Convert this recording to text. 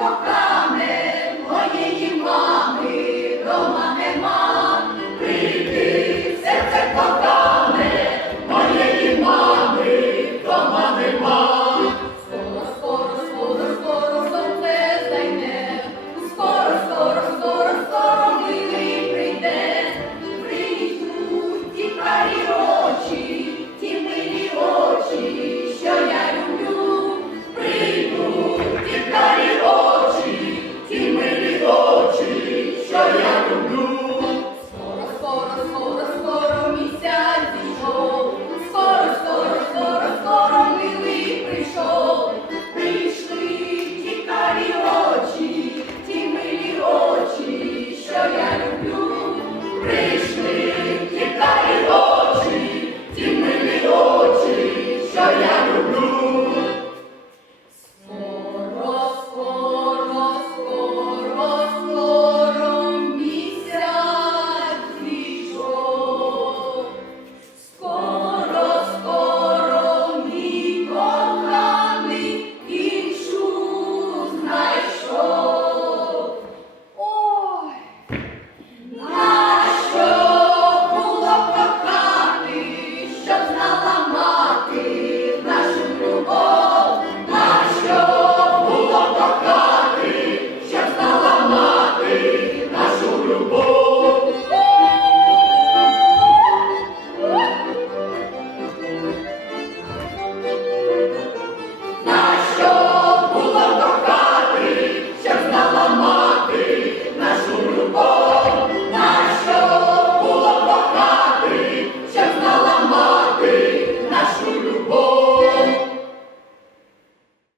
Bye.